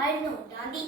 ആയിരുന്നു ഗാന്ധി